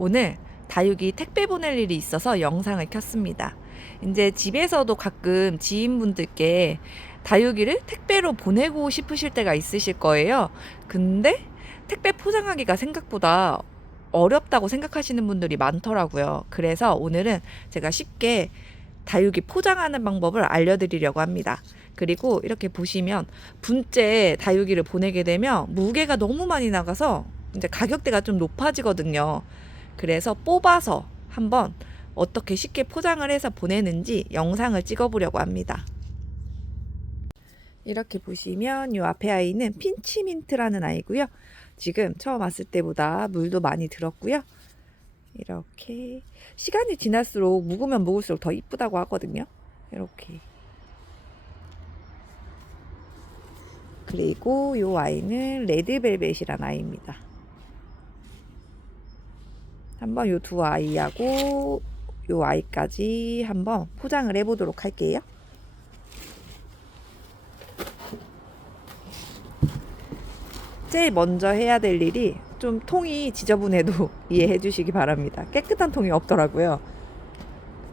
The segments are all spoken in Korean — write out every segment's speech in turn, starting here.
오늘 다육이 택배 보낼 일이 있어서 영상을 켰습니다. 이제 집에서도 가끔 지인분들께 다육이를 택배로 보내고 싶으실 때가 있으실 거예요. 근데 택배 포장하기가 생각보다 어렵다고 생각하시는 분들이 많더라고요. 그래서 오늘은 제가 쉽게 다육이 포장하는 방법을 알려드리려고 합니다. 그리고 이렇게 보시면 분째 다육이를 보내게 되면 무게가 너무 많이 나가서 이제 가격대가 좀 높아지거든요. 그래서 뽑아서 한번 어떻게 쉽게 포장을 해서 보내는지 영상을 찍어보려고 합니다. 이렇게 보시면 이 앞에 아이는 핀치민트라는 아이고요. 지금 처음 왔을 때보다 물도 많이 들었고요. 이렇게 시간이 지날수록 묵으면 묵을수록 더 이쁘다고 하거든요. 이렇게. 그리고 이 아이는 레드벨벳이란 아이입니다. 한번 이 두 아이하고 이 아이까지 한번 포장을 해보도록 할게요. 제일 먼저 해야 될 일이 좀 통이 지저분해도 이해해 주시기 바랍니다. 깨끗한 통이 없더라고요.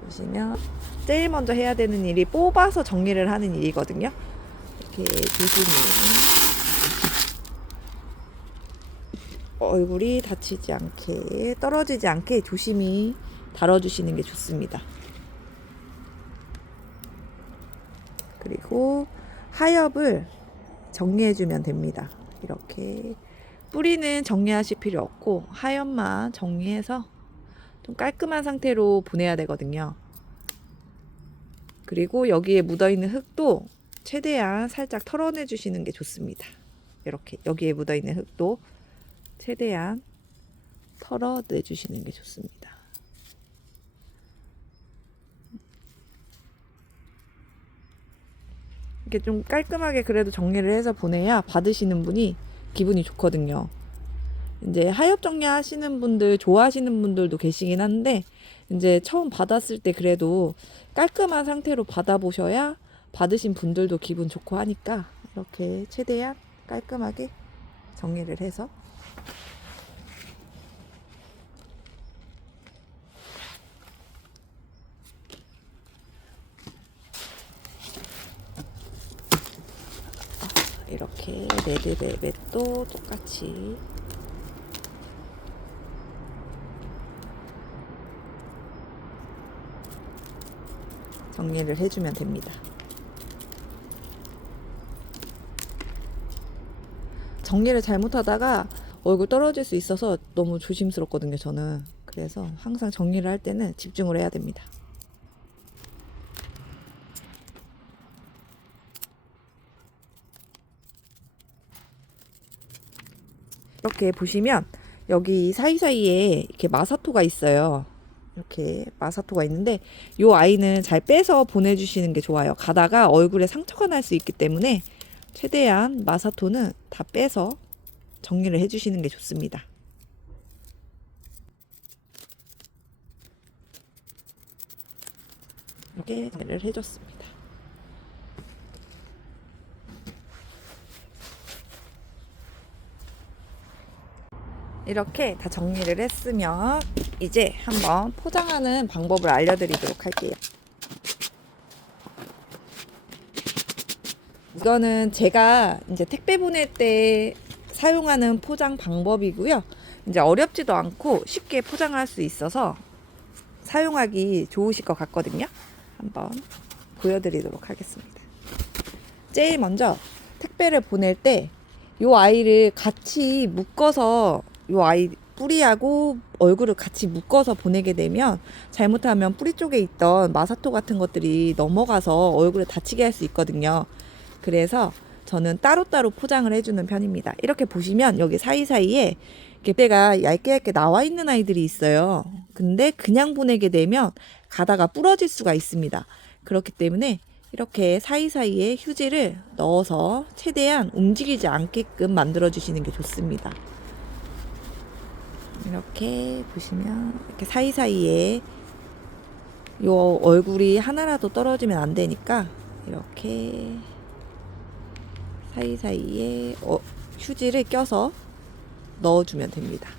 보시면 제일 먼저 해야 되는 일이 뽑아서 정리를 하는 일이거든요. 이렇게 조심히 얼굴이 다치지 않게 떨어지지 않게 조심히 다뤄주시는 게 좋습니다. 그리고 하엽을 정리해주면 됩니다. 이렇게 뿌리는 정리하실 필요 없고 하엽만 정리해서 좀 깔끔한 상태로 보내야 되거든요. 그리고 여기에 묻어있는 흙도 최대한 살짝 털어내 주시는 게 좋습니다. 이렇게 여기에 묻어있는 흙도 최대한 털어내 주시는 게 좋습니다. 이렇게 좀 깔끔하게 그래도 정리를 해서 보내야 받으시는 분이 기분이 좋거든요. 이제 하엽 정리하시는 분들 좋아하시는 분들도 계시긴 한데 이제 처음 받았을 때 그래도 깔끔한 상태로 받아보셔야 받으신 분들도 기분 좋고 하니까 이렇게 최대한 깔끔하게 정리를 해서 이렇게 레드벨벳도 똑같이 정리를 해주면 됩니다. 정리를 잘못하다가 얼굴 떨어질 수 있어서 너무 조심스럽거든요, 저는. 그래서 항상 정리를 할 때는 집중을 해야 됩니다. 이렇게 보시면 여기 사이사이에 이렇게 마사토가 있어요. 이렇게 마사토가 있는데 이 아이는 잘 빼서 보내주시는 게 좋아요. 가다가 얼굴에 상처가 날 수 있기 때문에 최대한 마사토는 다 빼서 정리를 해주시는 게 좋습니다. 이렇게 정리를 해줬습니다. 이렇게 다 정리를 했으면 이제 한번 포장하는 방법을 알려드리도록 할게요. 이거는 제가 이제 택배 보낼 때 사용하는 포장 방법이고요. 이제 어렵지도 않고 쉽게 포장할 수 있어서 사용하기 좋으실 것 같거든요. 한번 보여드리도록 하겠습니다. 제일 먼저 택배를 보낼 때 이 아이를 같이 묶어서 이 아이 뿌리하고 얼굴을 같이 묶어서 보내게 되면 잘못하면 뿌리 쪽에 있던 마사토 같은 것들이 넘어가서 얼굴을 다치게 할 수 있거든요. 그래서 저는 따로따로 포장을 해주는 편입니다. 이렇게 보시면 여기 사이사이에 때가 얇게 얇게 나와 있는 아이들이 있어요. 근데 그냥 보내게 되면 가다가 부러질 수가 있습니다. 그렇기 때문에 이렇게 사이사이에 휴지를 넣어서 최대한 움직이지 않게끔 만들어 주시는 게 좋습니다. 이렇게 보시면 이렇게 사이사이에 요 얼굴이 하나라도 떨어지면 안 되니까 이렇게 사이사이에 휴지를 껴서 넣어주면 됩니다.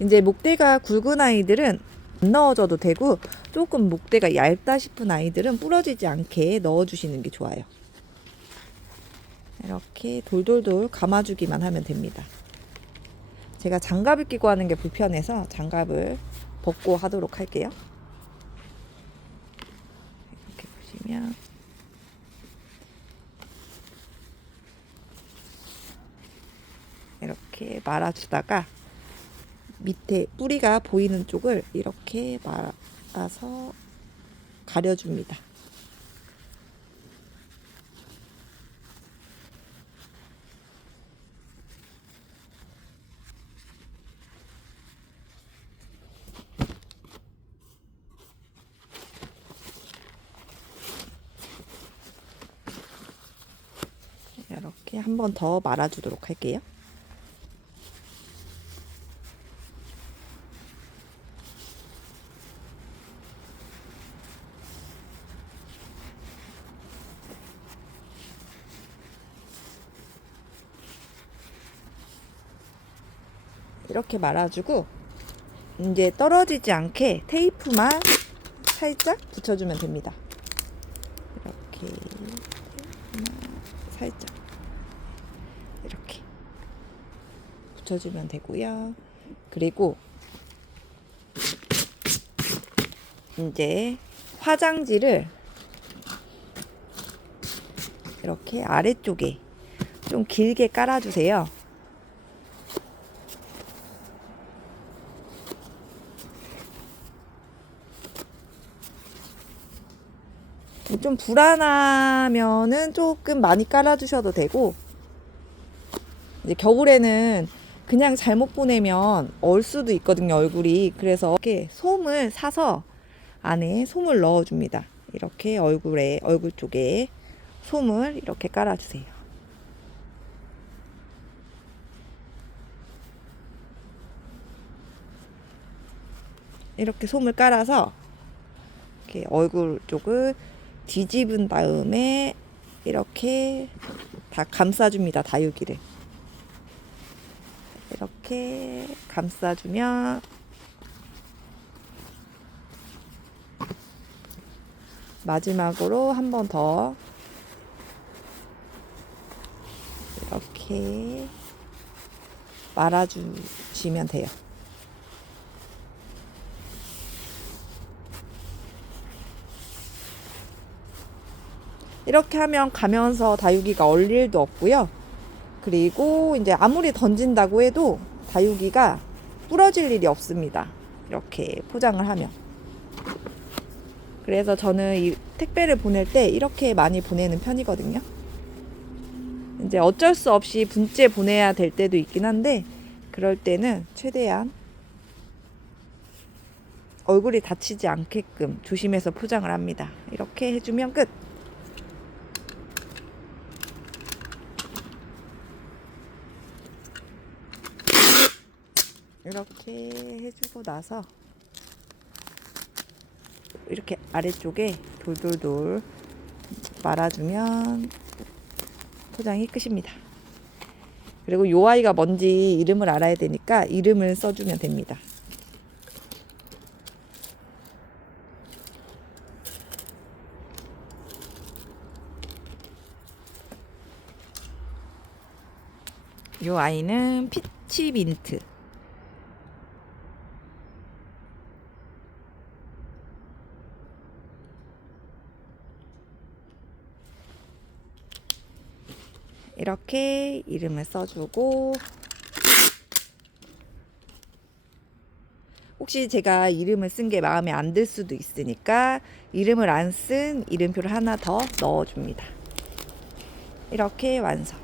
이제 목대가 굵은 아이들은 안 넣어줘도 되고, 조금 목대가 얇다 싶은 아이들은 부러지지 않게 넣어주시는 게 좋아요. 이렇게 돌돌돌 감아주기만 하면 됩니다. 제가 장갑을 끼고 하는 게 불편해서 장갑을 벗고 하도록 할게요. 이렇게 보시면 이렇게 말아주다가 밑에 뿌리가 보이는 쪽을 이렇게 말아서 가려줍니다. 이렇게 한 번 더 말아주도록 할게요. 이렇게 말아주고 이제 떨어지지 않게 테이프만 살짝 붙여주면 됩니다. 이렇게 테이프만 살짝 이렇게 붙여주면 되고요. 그리고 이제 화장지를 이렇게 아래쪽에 좀 길게 깔아주세요. 좀 불안하면은 조금 많이 깔아주셔도 되고, 이제 겨울에는 그냥 잘못 보내면 얼 수도 있거든요, 얼굴이. 그래서 이렇게 솜을 사서 안에 솜을 넣어줍니다. 이렇게 얼굴 쪽에 솜을 이렇게 깔아주세요. 이렇게 솜을 깔아서 이렇게 얼굴 쪽을 뒤집은 다음에 이렇게 다 감싸줍니다. 다육이를 이렇게 감싸주면 마지막으로 한 번 더 이렇게 말아주시면 돼요. 이렇게 하면 가면서 다육이가 얼 일도 없고요. 그리고 이제 아무리 던진다고 해도 다육이가 부러질 일이 없습니다. 이렇게 포장을 하면. 그래서 저는 이 택배를 보낼 때 이렇게 많이 보내는 편이거든요. 이제 어쩔 수 없이 분째 보내야 될 때도 있긴 한데, 그럴 때는 최대한 얼굴이 다치지 않게끔 조심해서 포장을 합니다. 이렇게 해주면 끝! 이렇게 해주고 나서 이렇게 아래쪽에 돌돌돌 말아주면 포장이 끝입니다. 그리고 이 아이가 뭔지 이름을 알아야 되니까 이름을 써주면 됩니다. 이 아이는 피치민트. 이렇게 이름을 써주고, 혹시 제가 이름을 쓴 게 마음에 안 들 수도 있으니까 이름을 안 쓴 이름표를 하나 더 넣어줍니다. 이렇게 완성.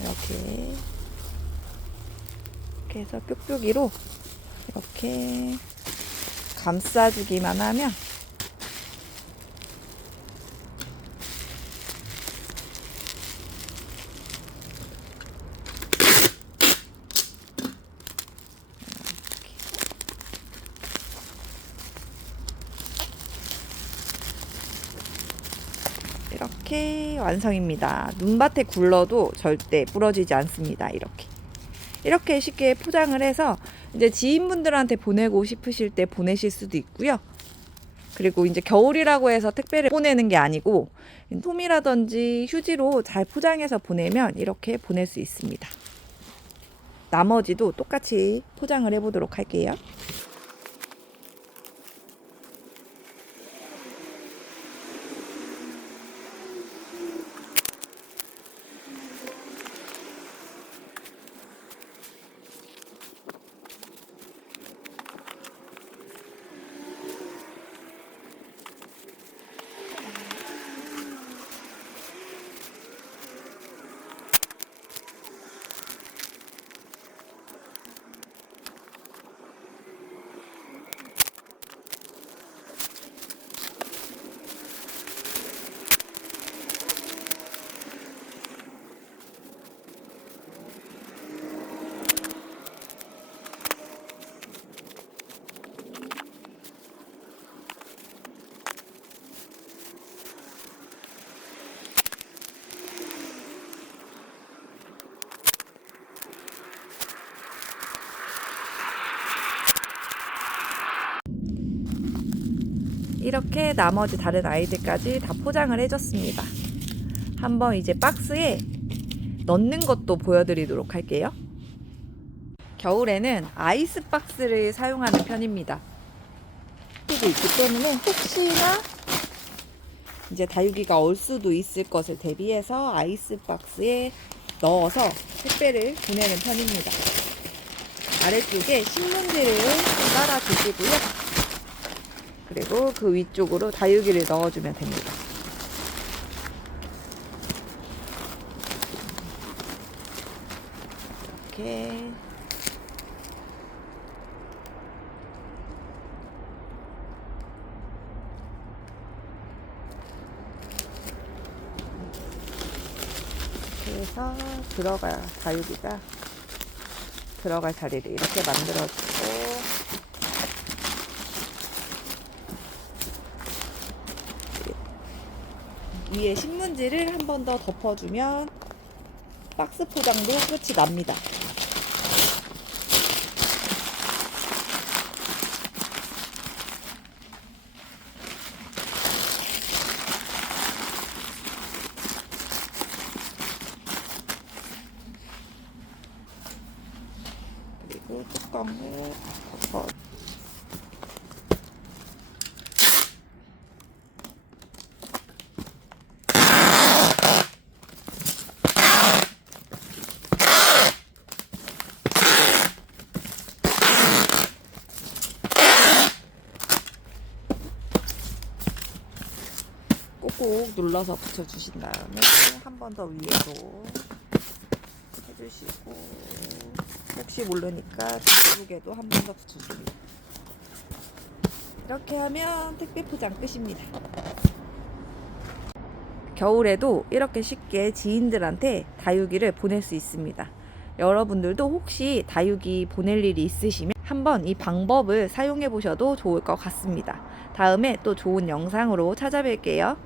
이렇게 해서 뾱뾱이로 이렇게 감싸주기만 하면 이렇게 완성입니다. 눈밭에 굴러도 절대 부러지지 않습니다. 이렇게 쉽게 포장을 해서 이제 지인분들한테 보내고 싶으실 때 보내실 수도 있고요. 그리고 이제 겨울이라고 해서 택배를 보내는 게 아니고 솜이라든지 휴지로 잘 포장해서 보내면 이렇게 보낼 수 있습니다. 나머지도 똑같이 포장을 해보도록 할게요. 이렇게 나머지 다른 아이들까지 다 포장을 해줬습니다. 한번 이제 박스에 넣는 것도 보여드리도록 할게요. 겨울에는 아이스 박스를 사용하는 편입니다. 이게 있기 때문에 혹시나 이제 다육이가 얼 수도 있을 것을 대비해서 아이스 박스에 넣어서 택배를 보내는 편입니다. 아래쪽에 신문지를 깔아 주시고요. 그리고 그 위쪽으로 다육이를 넣어주면 됩니다. 이렇게 해서 다육이가 들어갈 자리를 이렇게 만들어주고, 위에 신문지를 한 번 더 덮어주면 박스 포장도 끝이 납니다. 그리고 뚜껑을 덮어. 꾹꾹 눌러서 붙여주신 다음에 한 번 더 위에도 해주시고, 혹시 모르니까 뒤쪽에도 한 번 더 붙여줍니다. 이렇게 하면 택배 포장 끝입니다. 겨울에도 이렇게 쉽게 지인들한테 다육이를 보낼 수 있습니다. 여러분들도 혹시 다육이 보낼 일이 있으시면 한번 이 방법을 사용해 보셔도 좋을 것 같습니다. 다음에 또 좋은 영상으로 찾아뵐게요.